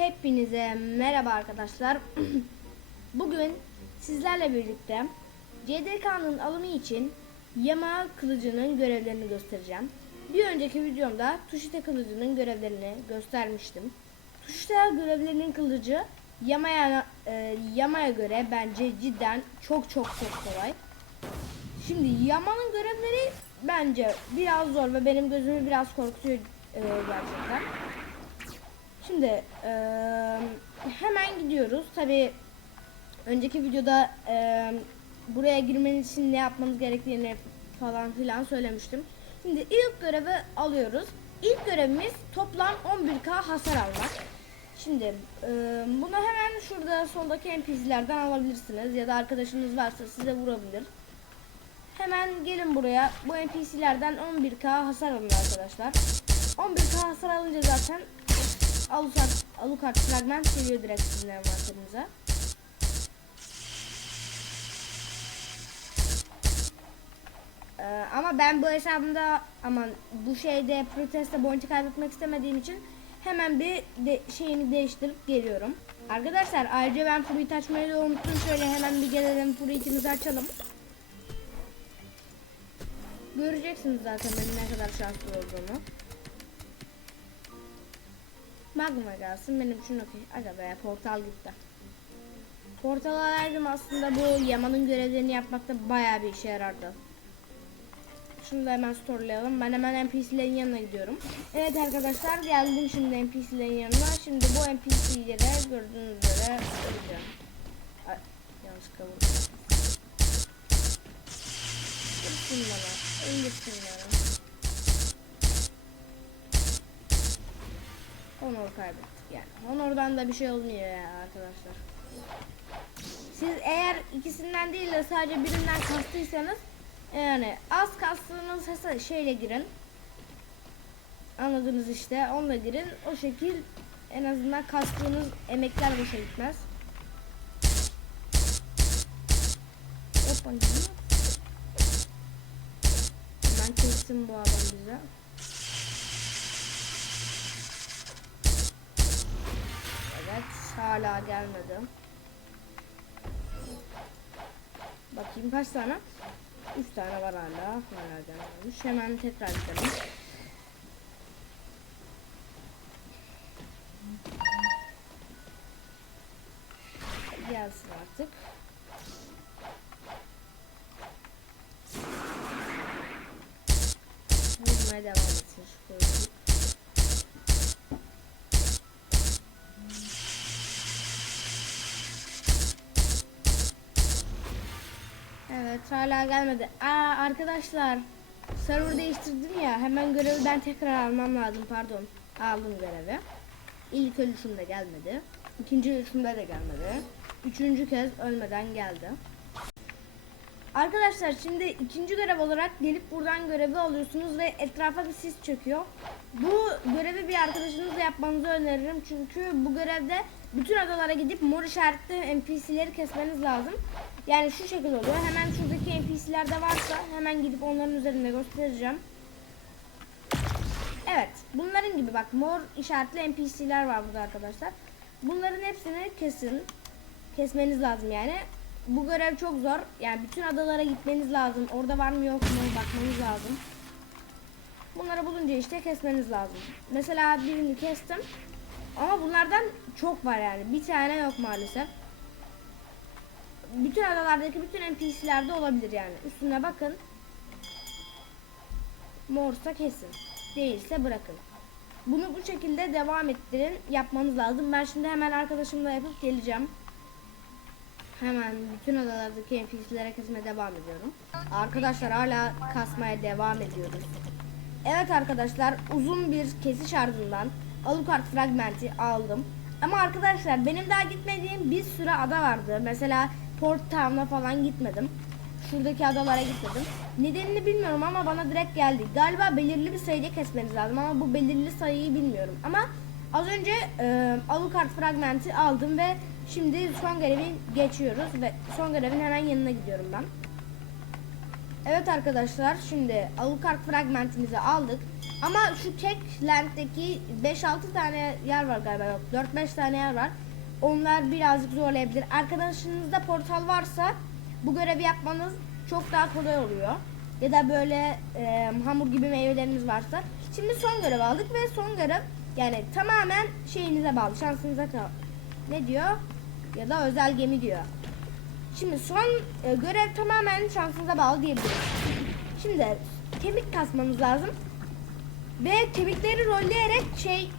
Hepinize merhaba arkadaşlar. Bugün sizlerle birlikte CDK'nın alımı için yama kılıcının görevlerini göstereceğim. Bir önceki videomda Tuşita kılıcının görevlerini göstermiştim. Tuşita görevlerinin kılıcı yamaya e, yamaya göre bence cidden çok çok çok kolay. Şimdi yamanın görevleri bence biraz zor ve benim gözümü biraz korkutuyor e, gerçekten. Şimdi eee, hemen gidiyoruz. Tabi önceki videoda eee, buraya girmeniz için ne yapmanız gerektiğini falan filan söylemiştim. Şimdi ilk görevi alıyoruz. İlk görevimiz toplam 11k hasar almak. Şimdi eee, bunu hemen şurada soldaki NPC'lerden alabilirsiniz ya da arkadaşınız varsa size vurabilir. Hemen gelin buraya. Bu NPC'lerden 11k hasar alın arkadaşlar. 11k hasar alınca zaten Alucard, Alucard fragment geliyor direkt sizin envanterinize. Ee, ama ben bu hesabımda aman bu şeyde proteste bounty kaybetmek istemediğim için hemen bir de şeyini değiştirip geliyorum. Arkadaşlar ayrıca ben fruit açmayı da unuttum. Şöyle hemen bir gelelim fruitimizi açalım. Göreceksiniz zaten benim ne kadar şanslı olduğumu. Magma gelsin benim için okey. Aga be portal gitti. Portal alerjim aslında bu Yaman'ın görevlerini yapmakta bayağı bir işe yarardı. Şunu da hemen storelayalım. Ben hemen NPC'lerin yanına gidiyorum. Evet arkadaşlar geldim şimdi NPC'lerin yanına. Şimdi bu NPC'lere gördüğünüz üzere öleceğim. Ay, yanlış kavurdum. Öldürsün bana. Honor kaybettik yani. Honor'dan da bir şey olmuyor ya arkadaşlar. Siz eğer ikisinden değil de sadece birinden kastıysanız yani az kastığınız hesa şeyle girin. Anladınız işte onunla girin. O şekil en azından kastığınız emekler boşa gitmez. Hoppa Ben kestim bu adam bize. Evet hala gelmedi. Bakayım kaç tane? 3 tane var hala. Hala gelmemiş. Hemen tekrar gidelim. Gelsin artık. Hala gelmedi. Aa arkadaşlar server değiştirdim ya hemen görevi ben tekrar almam lazım pardon. Aldım görevi. İlk ölüşümde gelmedi. İkinci ölüşümde de gelmedi. Üçüncü kez ölmeden geldi. Arkadaşlar şimdi ikinci görev olarak gelip buradan görevi alıyorsunuz ve etrafa bir sis çöküyor. Bu görevi bir arkadaşınızla yapmanızı öneririm çünkü bu görevde bütün adalara gidip mor işaretli NPC'leri kesmeniz lazım. Yani şu şekilde oluyor. Hemen şuradaki NPC'lerde varsa hemen gidip onların üzerinde göstereceğim. Evet, bunların gibi bak mor işaretli NPC'ler var burada arkadaşlar. Bunların hepsini kesin. Kesmeniz lazım yani. Bu görev çok zor. Yani bütün adalara gitmeniz lazım. Orada var mı yok mu bakmanız lazım. Bunları bulunca işte kesmeniz lazım. Mesela birini kestim. Ama bunlardan çok var yani. Bir tane yok maalesef. Bütün adalardaki bütün NPC'lerde olabilir yani. Üstüne bakın. Morsa kesin. Değilse bırakın. Bunu bu şekilde devam ettirin. Yapmanız lazım. Ben şimdi hemen arkadaşımla yapıp geleceğim. Hemen bütün adalardaki NPC'lere kesmeye devam ediyorum. Arkadaşlar hala kasmaya devam ediyoruz. Evet arkadaşlar uzun bir kesiş ardından Alucard fragmenti aldım. Ama arkadaşlar benim daha gitmediğim bir sürü ada vardı. Mesela Port Town'a falan gitmedim. Şuradaki adalara gitmedim. Nedenini bilmiyorum ama bana direkt geldi. Galiba belirli bir sayıda kesmeniz lazım ama bu belirli sayıyı bilmiyorum. Ama az önce e, Alucard fragmenti aldım ve şimdi son görevi geçiyoruz ve son görevin hemen yanına gidiyorum ben. Evet arkadaşlar şimdi Alucard fragmentimizi aldık. Ama şu tek lent'teki 5-6 tane yer var galiba yok 4-5 tane yer var. Onlar birazcık zorlayabilir. Arkadaşınızda portal varsa bu görevi yapmanız çok daha kolay oluyor. Ya da böyle e, hamur gibi meyveleriniz varsa. Şimdi son görev aldık ve son görev yani tamamen şeyinize bağlı şansınıza. Ne diyor? Ya da özel gemi diyor. Şimdi son e, görev tamamen şansınıza bağlı diyebiliriz. Şimdi kemik kasmanız lazım. Ve kemikleri rolleyerek şey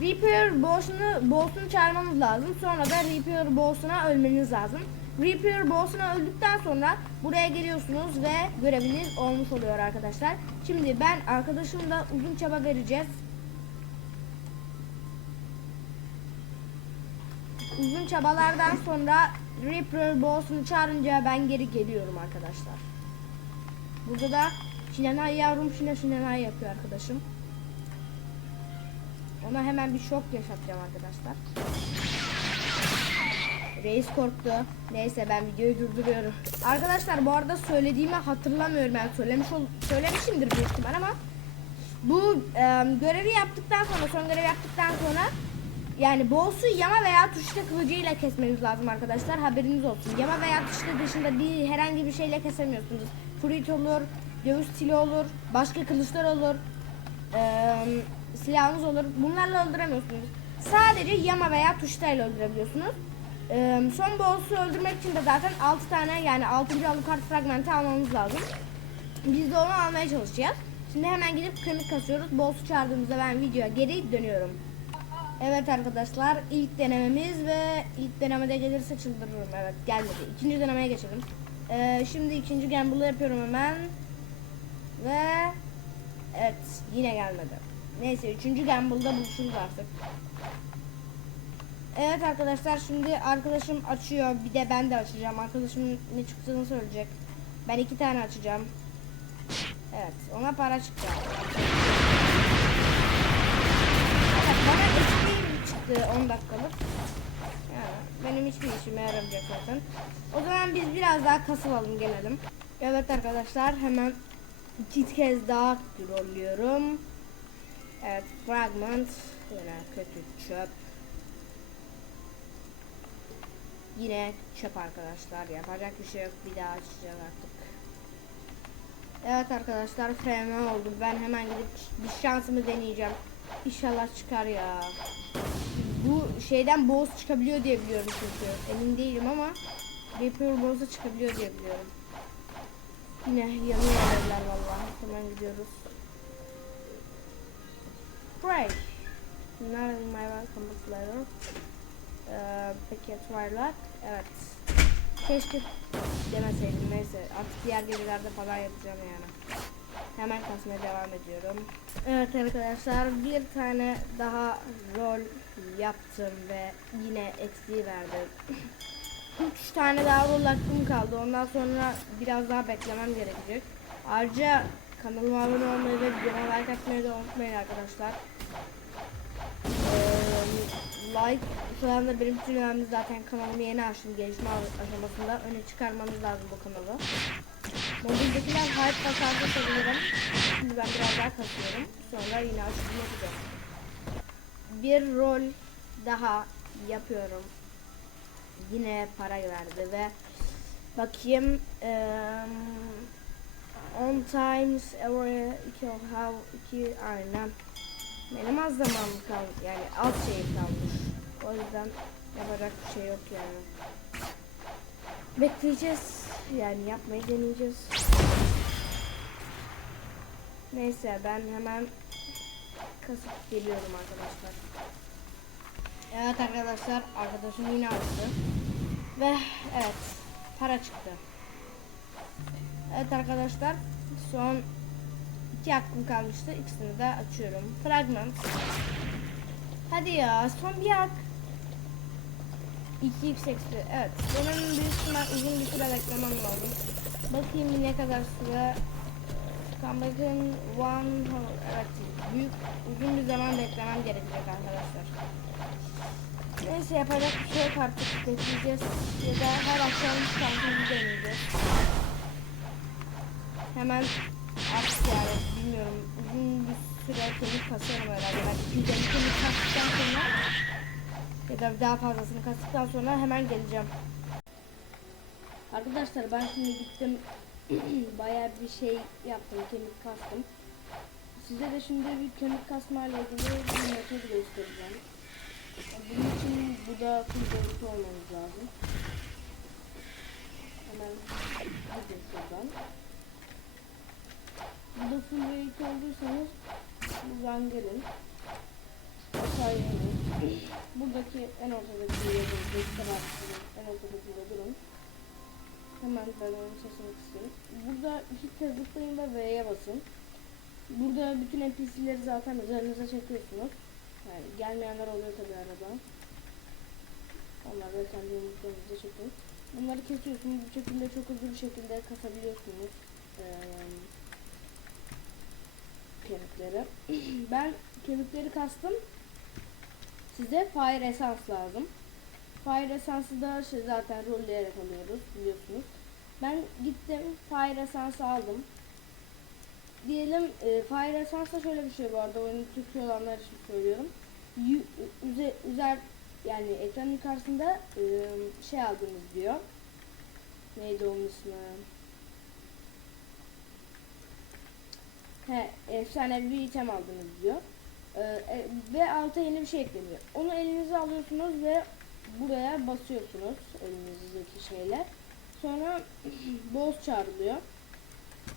Reaper boss'unu boss'unu çağırmanız lazım. Sonra da Reaper boss'una ölmeniz lazım. Reaper boss'una öldükten sonra buraya geliyorsunuz ve göreviniz olmuş oluyor arkadaşlar. Şimdi ben arkadaşımla uzun çaba vereceğiz. Uzun çabalardan sonra Reaper boss'unu çağırınca ben geri geliyorum arkadaşlar. Burada da Şinanay yavrum şine şinanay yapıyor arkadaşım. Ona hemen bir şok yaşatacağım arkadaşlar. Reis korktu. Neyse ben videoyu durduruyorum. Arkadaşlar bu arada söylediğimi hatırlamıyorum. Ben söylemiş ol söylemişimdir büyük ihtimal ama bu e, görevi yaptıktan sonra son görevi yaptıktan sonra yani boss'u yama veya tuşla kılıcıyla kesmeniz lazım arkadaşlar. Haberiniz olsun. Yama veya tuşla dışında bir herhangi bir şeyle kesemiyorsunuz. Fruit olur, dövüş stili olur, başka kılıçlar olur, e, silahınız olur. Bunlarla öldüremiyorsunuz. Sadece yama veya tuşlayla öldürebiliyorsunuz. E, son boss'u öldürmek için de zaten 6 tane yani 6. alucard fragmenti almamız lazım. Biz de onu almaya çalışacağız. Şimdi hemen gidip kemik kasıyoruz. Boss'u çağırdığımızda ben videoya geri dönüyorum. Evet arkadaşlar ilk denememiz ve ilk denemede gelirse çıldırırım. Evet gelmedi. İkinci denemeye geçelim. Ee, şimdi ikinci gamble'ı yapıyorum hemen. Ve evet yine gelmedi. Neyse üçüncü gamble'da buluşuruz artık. Evet arkadaşlar şimdi arkadaşım açıyor. Bir de ben de açacağım. Arkadaşım ne çıktığını söyleyecek. Ben iki tane açacağım. Evet ona para çıkacak. Evet bana eski çıktı 10 dakikalık. Yani benim hiçbir işime yaramayacak zaten. O zaman biz biraz daha kasılalım gelelim. Evet arkadaşlar hemen iki kez daha rolluyorum. Evet fragment yine kötü çöp. Yine çöp arkadaşlar yapacak bir şey yok bir daha açacağız artık. Evet arkadaşlar FM oldu. Ben hemen gidip bir şansımı deneyeceğim. İnşallah çıkar ya. Bu şeyden boss çıkabiliyor diye biliyorum çünkü. Emin değilim ama Reaper boss'a çıkabiliyor diye biliyorum. Yine yanıyor vallahi. Hemen gidiyoruz. Pray. İn my welcome letter. Ee, peki Twilight. Evet. Keşke demeseydim neyse artık diğer gecelerde falan yapacağım yani. Hemen kasmaya devam ediyorum. Evet arkadaşlar bir tane daha rol yaptım ve yine eksiği verdi. 3 tane daha rol hakkım kaldı. Ondan sonra biraz daha beklemem gerekecek. Ayrıca kanalıma abone olmayı ve videoma like atmayı da unutmayın arkadaşlar. Ee, like şu anda benim için önemli zaten kanalımı yeni açtım gelişme aşamasında öne çıkarmanız lazım bu kanalı. Mobildekiler hype kasarsa sevinirim. Şimdi ben biraz daha kasıyorum. Sonra yine açılım yapacağım. Bir rol daha yapıyorum. Yine para verdi ve bakayım um, 10 times every 2 how 2 aynen benim az zamanım kaldı yani az şey kalmış. O yüzden yapacak bir şey yok yani. Bekleyeceğiz. Yani yapmayı deneyeceğiz. Neyse ben hemen kasıp geliyorum arkadaşlar. Evet arkadaşlar arkadaşım yine açtı. Ve evet para çıktı. Evet arkadaşlar son iki hakkım kalmıştı. İkisini de açıyorum. Fragment. Hadi ya son bir hak. 2 x eksi. Evet. Benim büyük ihtimal uzun bir süre beklemem lazım. Bakayım ne kadar süre. Comeback'ın one evet büyük uzun bir zaman beklemem gerekecek arkadaşlar. Neyse yapacak bir şey yok artık bekleyeceğiz ya da her akşam şansımızı deneyeceğiz. hemen artık yani bilmiyorum uzun bir süre kemik kasarım herhalde. Ben ikinci kemik kastıktan sonra ya da daha fazlasını kastıktan sonra hemen geleceğim. Arkadaşlar ben şimdi gittim bayağı bir şey yaptım kemik kastım. Size de şimdi bir kemik kasma ile ilgili bir metod göstereceğim. Bunun için bu da full boyutu olmamız lazım. Hemen gidin şuradan. Bu da full boyutu olduysanız buradan gelin. Buradaki en ortadaki göster artık en ortadaki durun. Hemen ben onun sesini kısayım. Burada iki kez zıplayın ve V'ye basın. Burada bütün NPC'leri zaten üzerinize çekiyorsunuz. Yani gelmeyenler oluyor tabi arada. Onlar da kendi yumruklarınızı çekin. Bunları kesiyorsunuz. Bu şekilde çok hızlı bir şekilde kasabiliyorsunuz. Ee, kemikleri. ben kemikleri kastım. Size Fire Essence lazım. Fire Essence'ı da şey zaten rolleyerek alıyoruz biliyorsunuz. Ben gittim Fire Essence aldım. Diyelim e, Fire Essence'da şöyle bir şey vardı. Oyunu Türkçe olanlar için söylüyorum. Yu, üze, üzer yani ekran yukarısında e, şey aldınız diyor. Neydi onun ismi? He, efsane bir item aldınız diyor. Ee, e, ve alta yeni bir şey ekleniyor. Onu elinize alıyorsunuz ve buraya basıyorsunuz elinizdeki şeyler. Sonra boss çağrılıyor.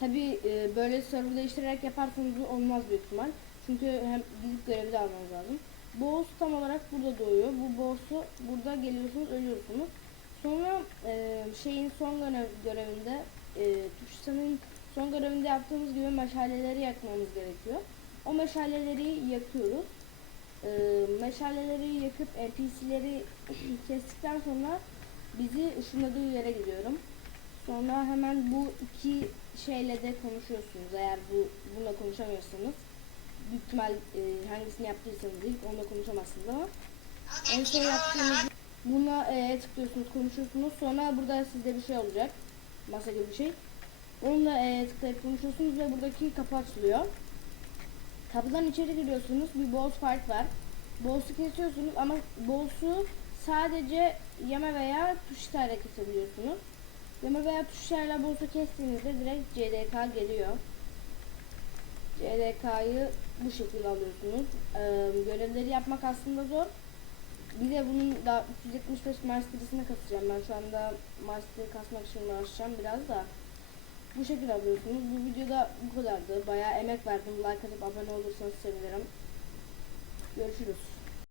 Tabi e, böyle server değiştirerek yaparsanız olmaz büyük ihtimal. Çünkü hem gidip görevi de almanız lazım. Boss tam olarak burada doğuyor. Bu boss'u burada geliyorsunuz ölüyorsunuz. Sonra e, şeyin son görev, görevinde e, tuşsanın son görevinde yaptığımız gibi meşaleleri yakmamız gerekiyor. O meşaleleri yakıyoruz. E, meşaleleri yakıp NPC'leri kestikten sonra bizi ışınladığı yere gidiyorum. Sonra hemen bu iki şeyle de konuşuyorsunuz. Eğer bu bununla konuşamıyorsanız büyük ihtimal e, hangisini yaptıysanız ilk onunla konuşamazsınız ama en son yaptığınız buna e, tıklıyorsunuz, konuşuyorsunuz. Sonra burada sizde bir şey olacak. Masa gibi bir şey. Onunla e, tıklayıp konuşuyorsunuz ve buradaki kapı açılıyor. Kapıdan içeri giriyorsunuz. Bir boss fight var. Boss'u kesiyorsunuz ama boss'u sadece yama veya tuşlarla kesebiliyorsunuz. Yama veya tuşlarla boss'u kestiğinizde direkt CDK geliyor. CDK'yı bu şekilde alıyorsunuz. Ee, görevleri yapmak aslında zor. Bir de bunun da 375 Mastery'sine kasacağım. Ben şu anda Mastery kasmak için uğraşacağım biraz da. Bu şekilde alıyorsunuz. Bu videoda bu kadardı. Bayağı emek verdim. Like atıp abone olursanız sevinirim. Görüşürüz.